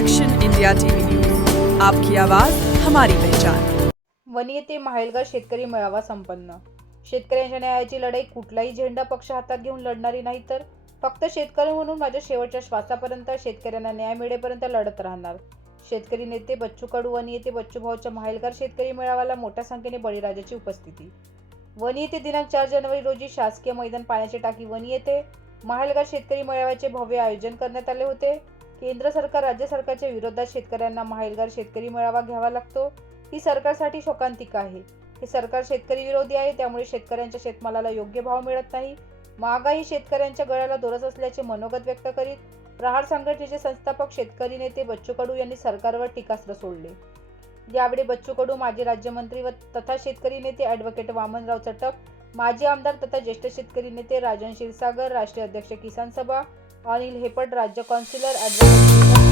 Action India TV news आपकी आवाज हमारी पहचान. वणी येथे माहेलगाव शेतकरी मेळावा संपन्न. शेतकऱ्यांच्या न्यायाची लढाई कुठलाही झेंडा पक्ष हातात घेऊन लढणारी नाही तर फक्त शेतकरी म्हणून माझ्या शेवटच्या श्वासापर्यंत शेतकऱ्यांना न्याय मिळेपर्यंत लढत राहणार. शेतकरी नेते बच्चू कडू वणी येथे बच्चू भाऊच्या माहेलगार शेतकरी मेळाव्याला मोठ्या संख्येने बळीराजाची उपस्थिती. वणी येथे दिनांक चार जानेवारी रोजी शासकीय मैदान पाण्याची टाकी वणी येथे माहेलगार शेतकरी मेळाव्याचे भव्य आयोजन करण्यात आले होते. केंद्र सरकार राज्य सरकारच्या विरोधात शेतकऱ्यांना माहेलगार शेतकरी मेळावा घ्यावा लागतो. ही सरकारसाठी शोकांतिका आहे. हे सरकार शेतकरी विरोधी आहे त्यामुळे शेतकऱ्यांच्या शेतमालाला योग्य भाव मिळत नाही. महागाई शेतकऱ्यांच्या गळ्याला दोरत असल्याचे मनोगत व्यक्त करीत प्रहार संघटनेचे संस्थापक शेतकरी नेते बच्चू कडू यांनी सरकारवर टीकास्त्र सोडले. यावेळी बच्चू कडू माजी राज्यमंत्री व तथा शेतकरी नेते ॲडव्होकेट वामनराव चटक माजी आमदार तथा ज्येष्ठ शेतकरी नेते राजन क्षीरसागर राष्ट्रीय अध्यक्ष किसान सभा अनिल हेपट राज्य काउन्सिलर ॲडव्होकेट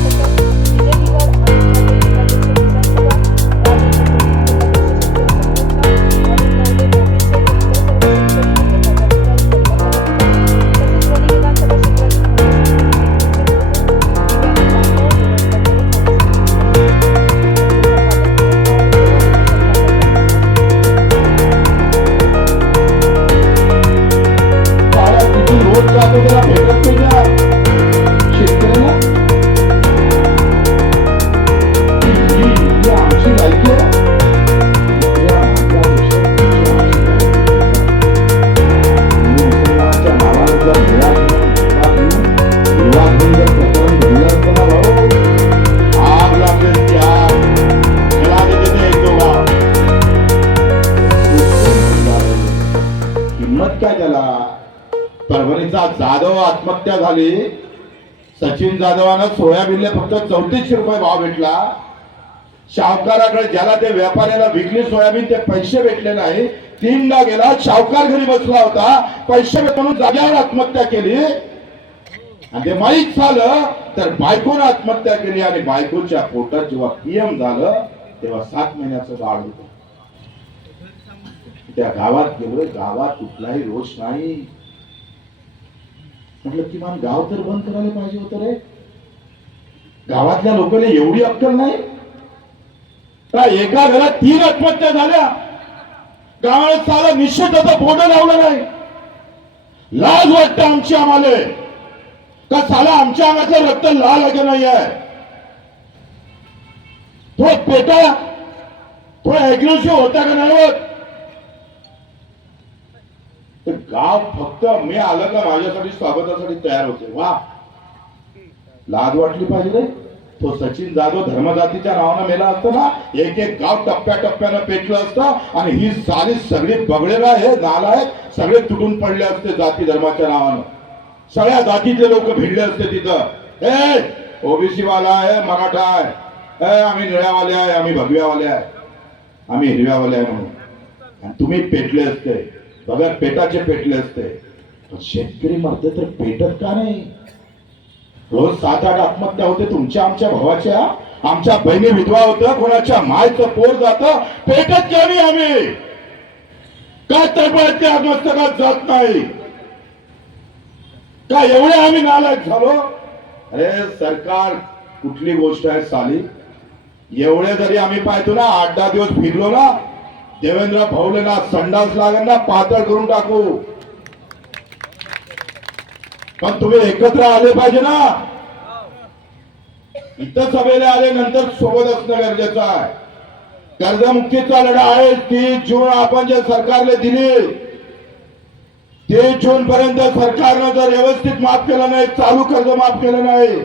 सचिन जाधवानं सोयाबीनला फक्त चौतीसशे रुपये भाव भेटला. सावकाराकडे ज्याला ते व्यापाऱ्याला विकली सोयाबीन ते पैसे भेटले नाही. तीनदा गेला सावकार घरी बसला होता. पैसे भेट म्हणून जाग्यावर आत्महत्या केली. आणि ते माहीत झालं तर बायकोनं आत्महत्या केली आणि बायकोच्या पोटात जेव्हा पीएम झालं तेव्हा सात महिन्याचं बाळ होत. त्या गावात गेलो गावात कुठलाही रोष नाही. म्हटलं किमान गाव तर बंद करायला पाहिजे होतं रे. गावातल्या लोकांना एवढी अक्कल नाही? का एका घरात तीन आत्महत्या झाल्या? गावाला साला निश्चित आता बोर्ड लावलं नाही. लाज वाटतं आमची आम्हाला. का साला आमच्या अंगातलं रक्त लाल आहे की नाही आहे तो पेटा थोडा ऍग्रेसिव्ह होता का नाही होत तर गाव फक्त मी आलं का माझ्यासाठी स्वागतासाठी तयार होते. वा. लाज वाटली पाहिजे रे तो सचिन जाधव धर्मजातीच्या नावानं मेला असतो ना एक एक गाव टप्प्या टप्प्यानं पेटलं असतं आणि ही सारी सगळी बगळेला हे नाला आहे सगळे तुटून पडले असते जाती धर्माच्या नावानं. सगळ्या जातीतले लोक भिडले असते तिथं. ए ओबीसी वाला आहे मराठा आहे. ए आम्ही निळ्यावाले आहे आम्ही भगव्यावाले आहे. आम्ही हिरव्यावाले आहे म्हणून. आणि तुम्ही पेटले असते. बघा पेटाचे पेटले असते. शेतकरी मरते तर पेटत का नाही? रोज सात आठ आत्महत्या होते तुमच्या आमच्या भावाच्या आमच्या बहिणी विधवा होत कोणाच्या मायचं पोर जात पेटत का नाही आम्ही? काय तळपळत त्या जात नाही? का एवढे आम्ही नालायक झालो? अरे सरकार कुठली गोष्ट आहे साली? एवढे जरी आम्ही पाहतो ना आठ दहा दिवस फिरलो ना देवेंद्र भाऊलेना संडास लागेल ना पातळ करून टाकू. पण तुम्ही एकत्र आले पाहिजे ना. इथं सभेला आले नंतर सोबत असणं गरजेचं आहे. कर्जमुक्तीचा लढा आहे तीस जून आपण जे सरकारने दिली ते जून पर्यंत सरकारनं जर व्यवस्थित माफ केलं नाही चालू कर्ज माफ केलं नाही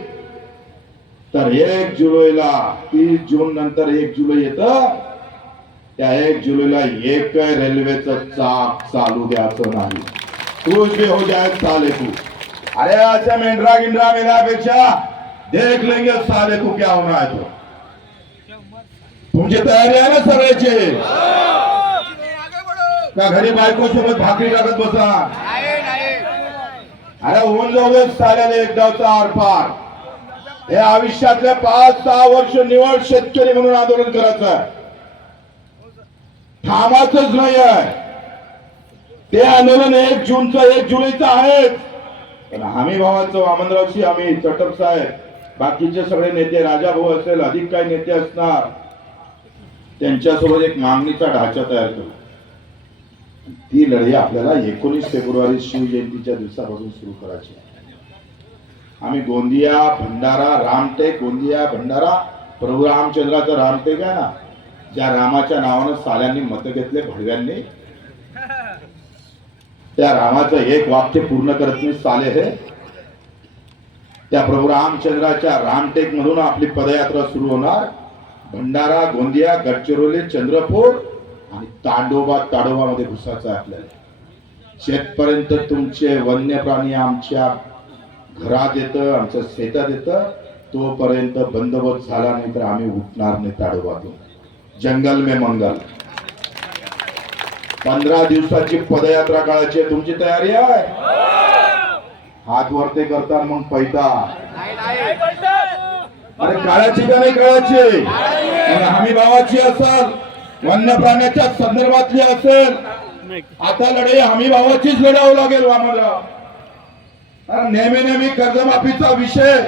तर एक जुलैला तीस जून नंतर एक जुलै येत. त्या एक जुलैला एक रेल्वेचं चाक चालू द्यायचं नाही. तू भी हो जाय चाले तू. अरे अच्छा मेंढरा गिंडरा मेल्यापेक्षा देख लेंगे साले तू क्या होणार तो. तुमची तयारी आहे ना सगळ्याची? का घरी बायको सोबत भाकरी टाकत बसा. अरे होऊन जाऊ दे साल्याला एक डावचा आरपार हे आयुष्यातले पाच सहा वर्ष निवड शेतकरी म्हणून आंदोलन करायचं आहे. थांबायचंच नाही आहे ते आंदोलन एक जूनचं एक जुलैचं आहे पण हमी भावाचं वामनरावशी आम्ही चटप साहेब बाकीचे सगळे नेते राजाभाऊ असेल अधिक काही नेते असणार त्यांच्यासोबत एक मागणीचा ढाचा तयार करू. ती लढाई आपल्याला एकोणीस फेब्रुवारी शिवजयंतीच्या दिवसापासून सुरू करायची आम्ही गोंदिया भंडारा रामटेक गोंदिया भंडारा प्रभू रामचंद्राचं रामटेक आहे ना? ज्या रामाच्या नावानं साल्यांनी मत घेतले भडव्यांनी त्या रामाचं एक वाक्य पूर्ण करत मी साले हे. त्या प्रभू रामचंद्राच्या रामटेक मधून आपली पदयात्रा सुरू होणार. भंडारा गोंदिया गडचिरोली चंद्रपूर आणि तांडोबा ताडोबा मध्ये घुसायचं आपल्याला. शेतपर्यंत तुमचे वन्य प्राणी आमच्या घरात येतं आमच्या शेतात येतं. तोपर्यंत बंदोबस्त झाला नाही तर आम्ही उठणार नाही ताडोबातून. जंगल में मंगल। पंधरा दिवसाची पदयात्रा काढायची आहे. तुमची तयारी आहे? हात वरते करता मग पैता. अरे काळाची का नाही काळाची? हमी भावाची असाल वन्य प्राण्याच्या संदर्भातली असेल. आता लढाई हमी भावाचीच लढावं लागेल वामनराव. नेहमी नेहमी कर्जमाफीचा विषय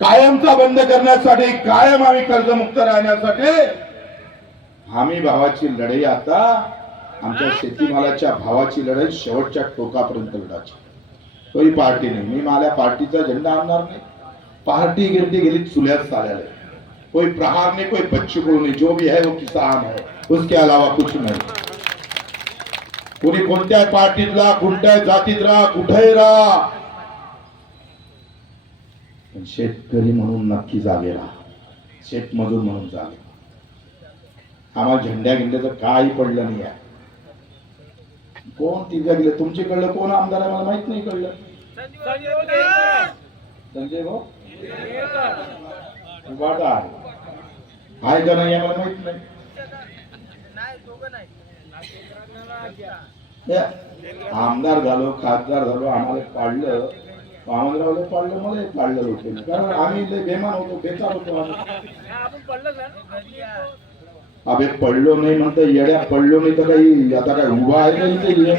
कायमचा बंद करण्यासाठी कायम आम्ही कर्जमुक्त राहण्यासाठी हमी भावाची लढाई आता आमच्या शेतीमालाच्या भावाची लढाई शेवटच्या टोकापर्यंत लढायची. कोई पार्टी नाही. मी माझ्या पार्टीचा झेंडा आणणार नाही. पार्टी गिरती गेली चुल्यात चालेल कोई प्रहार नहीं कोई बच्चू को नहीं. जो भी है वो किसान है. उसके अलावा कुछ नाही. कोणी कोणत्या पार्टीतला कोणत्या जातीत राहा कुठेही राहा पण शेतकरी म्हणून नक्की जागे राहा शेतमजूर म्हणून जागे. आम्हाला झेंड्या गिंड्याचं काही पडलं नाही आहे. कोण तिथे गेले? तुमचे कळलं कोण आमदार आहे? मला माहीत नाही कळलं. संजय भाऊ? वाटा आहे. आहे का नाही मला माहीत नाही. या, आमदार झालो खासदार झालो आम्हाला पाडलं. वामनरावला पाडलं मला पाडलं होते कारण आम्ही लय बेमान होतो बेकार होतो आम्ही. अबे पडलो नाही म्हणतो येड्या पडलो नाही तर काही आता काय उभा आहे का इथे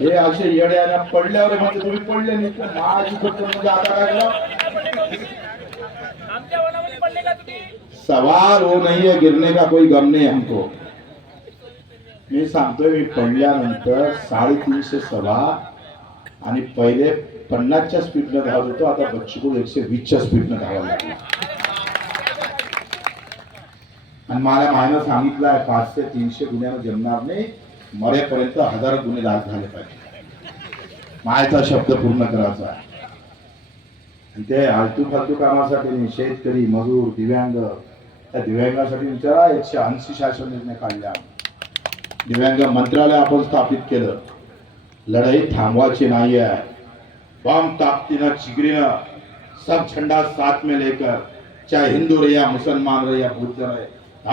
हे असे येड्या पडल्यावर म्हणते तुम्ही पडले नाही तर माझी म्हणजे आता काय सवार हो नाहीये है गिरने का कोई गम नाही हमको. मी सांगतोय मी पडल्यानंतर साडेतीनशे सभा आणि पहिले पन्नासच्या स्पीडनं धावत होतो आता बच्चूकडून एकशे वीसच्या स्पीडनं धावायला लागला. आणि मला मायनं सांगितलं आहे पाचशे तीनशे गुन्ह्यानं जमणार नाही. मरेपर्यंत हजार गुन्हे दाखल झाले पाहिजे. मायचा शब्द पूर्ण करायचा आहे. आणि ते आलतू फालतू कामासाठी शेतकरी मजूर दिव्यांग. त्या दिव्यांगासाठी विचारा एकशे ऐंशी शासन निर्णय काढल्या दिव्यांग मंत्रालय आपण स्थापित केलं. लढाई थांबवायची नाही आहे बम ताकतीनं चिगरीनं सब झंडा साथ में लेकर चाहे हिंदू रहे या मुसलमान रहे या बुद्ध रहे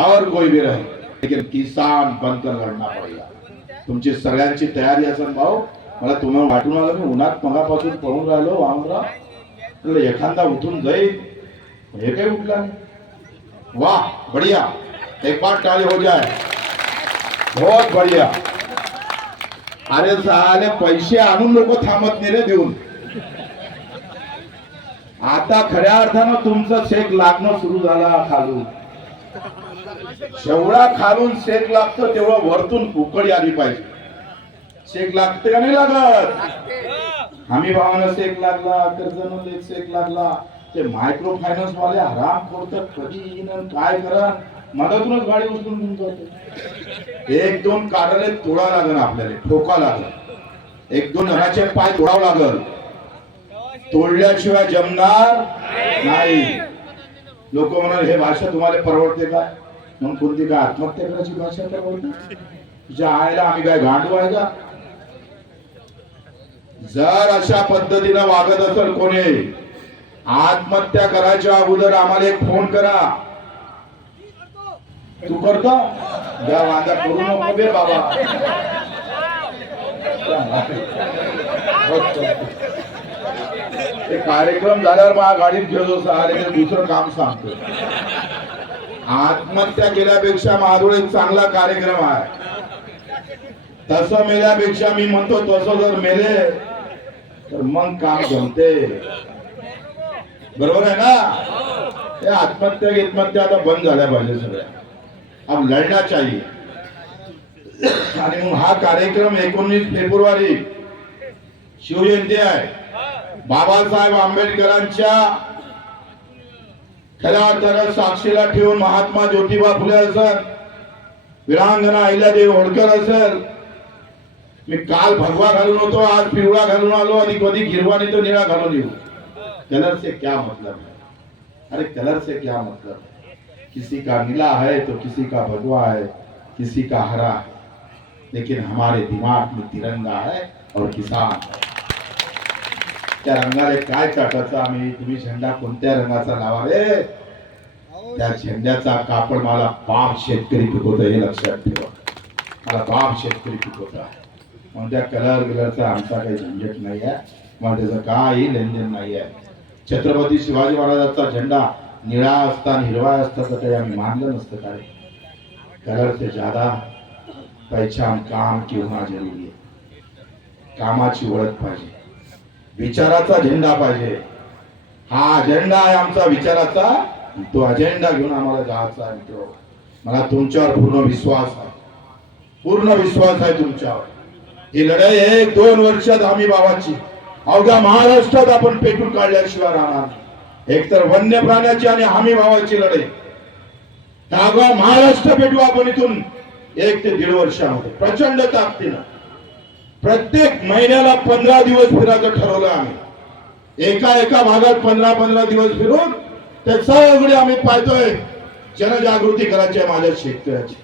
और कोई भी रहे लेकिन किसान बनकर लढना पडेगा। तुमची सगळ्यांची तयारी असेल भाऊ मला तुम्हाला वाटून आलं मी उन्हात मगापासून पळून राहिलो वामरा म्हणलं एखादा उठून जाईल हे काही उठला? नाही बढ़िया. एक बार टाळी हो जाए बहुत बढ़िया. अरे साले पैसे आणून लोक थांबत नाही रे देऊन. आता खऱ्या अर्थानं तुमचं शेक लागणं सुरू झाला खालून. जेवढा खालून शेक लागतं तेवढं वरतून उकडी आली पाहिजे. शेक लागते का नाही लागत? आम्ही भावानं शेक लागला कर्जनं शेक लागला. ते मायक्रो फायनान्स वाले आराम करतात कधी येईन काय करा. मधातूनच गाडी उचलून घेऊन जातो एक दोन काढले तोडा लागल आपल्याला ठोका लागल एक दोन घराचे पाय तोडावं लागल तोडल्याशिवाय जमणार नाही. लोक म्हणाल हे भाषा तुम्हाला परवडते का? मग कोणती काय आत्महत्या करायची भाषा परवडते? तुझ्या आईला आम्ही काय गांडू आहे का? जर अशा पद्धतीनं वागत असेल कोणी आत्महत्या करायच्या अगोदर आम्हाला एक फोन करा. तू करतो? या वादा करू नको बे बाबा? ते कार्यक्रम झाल्यावर माझ्या गाडीत घेतो आले दुसरं काम सांगतो. आत्महत्या केल्यापेक्षा माझ्याजवळ एक चांगला कार्यक्रम आहे. तसं मेल्यापेक्षा मी म्हणतो तसं जर मेले तर मग काम जमते. बरोबर आहे ना? हे आत्महत्या आत्महत्या आता बंद झाल्या पाहिजे सगळ्या. अब लढना चाहिए. आणि मग हा कार्यक्रम एकोणीस फेब्रुवारी शिवजयंती आहे. बाबासाहेब आंबेडकरांच्या खऱ्या अर्थानं साक्षीला ठेवून महात्मा ज्योतिबा फुले असेल विरांगणा अहिल्यादेवी होळकर असेल मी काल भगवा घालून होतो आज पिवळा घालून आलो आणि कधी गिरवाने तो निळा घालून येऊ. कलर से क्या मतलब है? अरे कलर से क्या मतलब है? किसी का नीला है तो किसी का भगवा है किसी का हरा है। लेकिन हमारे दिमाग में तिरंगा है और किसान है। त्या रंगाला काय चाटायचं? आम्ही तुम्ही झेंडा कोणत्या रंगाचा लावा? रे त्या झेंड्याचा कापड मला बाप शेतकरी पिकवत हे लक्षात ठेवा. मला बाप शेतकरी पिकवत मग म्हणजे त्या कलर बिलरचा आमचा काही झंझट नाही आहे मग म्हणजे त्याचं काही लेनदेन नाही आहे छत्रपती शिवाजी महाराजांचा झेंडा निळा असता आणि हिरवा असता तर काही आम्ही मानलं नसतं काय कलर से ज्यादा पहचान काम किंवा जरुरी आहे? कामाची ओळख पाहिजे. विचाराचा झेंडा पाहिजे. हा अजेंडा आहे आमचा विचाराचा. तो अजेंडा घेऊन आम्हाला जायचा आहे मित्र. मला तुमच्यावर पूर्ण विश्वास आहे. पूर्ण विश्वास आहे तुमच्यावर. ही लढाई एक दोन वर्षात आम्ही बाबाची. अवघ्या महाराष्ट्रात आपण पेटून काढल्याशिवाय राहणार एकतर वन्य प्राण्याची आणि हमी भावाची लढाई. अवघा महाराष्ट्र पेटू आपण इथून. एक ते दीड वर्षामध्ये. प्रचंड ताकदीनं. प्रत्येक महिन्याला पंधरा दिवस फिरायचं ठरवलं आम्ही. एका एका भागात पंधरा पंधरा दिवस फिरून ते सगळे आम्ही पाहतोय. जनजागृती करायची आहे माझ्या शेतकऱ्याची.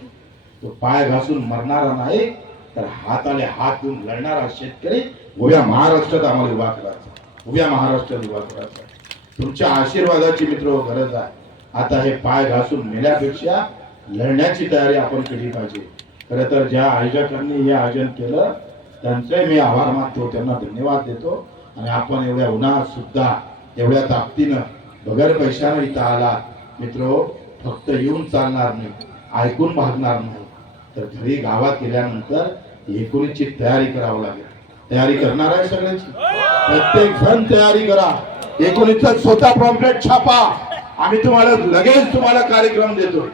तो पाय घासून मरणारा नाही तर हाताले हात देऊन लढणारा शेतकरी उभ्या महाराष्ट्रात आम्हाला उभा करायचा. उभ्या महाराष्ट्रात उभा करायचा. तुमच्या आशीर्वादाची मित्र हो, गरज आहे. आता हे पाय घासून मेल्यापेक्षा लढण्याची तयारी आपण केली पाहिजे. खरं तर ज्या आयोजकांनी हे आयोजन केलं त्यांचे मी आभार मानतो त्यांना धन्यवाद देतो. आणि आपण एवढ्या उन्हात सुद्धा एवढ्या ताकदीनं बगैर पैशानं इथं आला मित्र फक्त येऊन चालणार नाही ऐकून भागणार नाही. तर घरी गावात गेल्यानंतर एकूणची तयारी करावं लागेल. तयारी करणार आहे सगळ्यांची? प्रत्येक जण तयारी करा. एकोणीस स्वतः पॉम्पलेट छापा. आम्ही तुम्हाला लगेच तुम्हाला कार्यक्रम देतोय.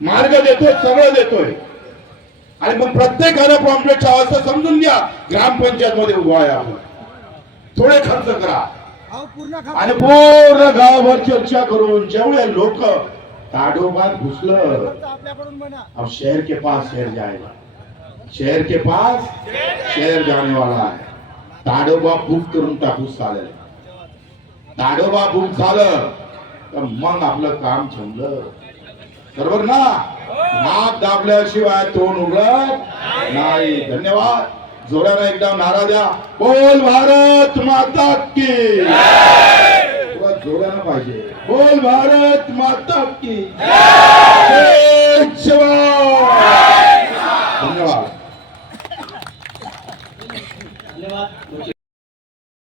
मार्ग देतोय सगळं देतोय. आणि मग प्रत्येकानं पॉम्पलेट छावायचं समजून घ्या. ग्रामपंचायत मध्ये उभा आहे आपण थोडे खर्च करा. आणि पूर्ण गावभर चर्चा करून जेवढे लोक ताडोबात घुसलं अब शहर के पास शहर जाएगा शहर के पास शहर जाने वाला है ताडोबा बुक करून टाकू चालेल. ताडोबा बुक झालं तर मग आपलं काम जमलं बरोबर ना नाक दाबल्याशिवाय तोंड उघडत नाही. धन्यवाद. जोराला एकदा नारा द्या. बोल भारत माता की. तुला जोरानं पाहिजे. बोल भारत माता की. धन्यवाद.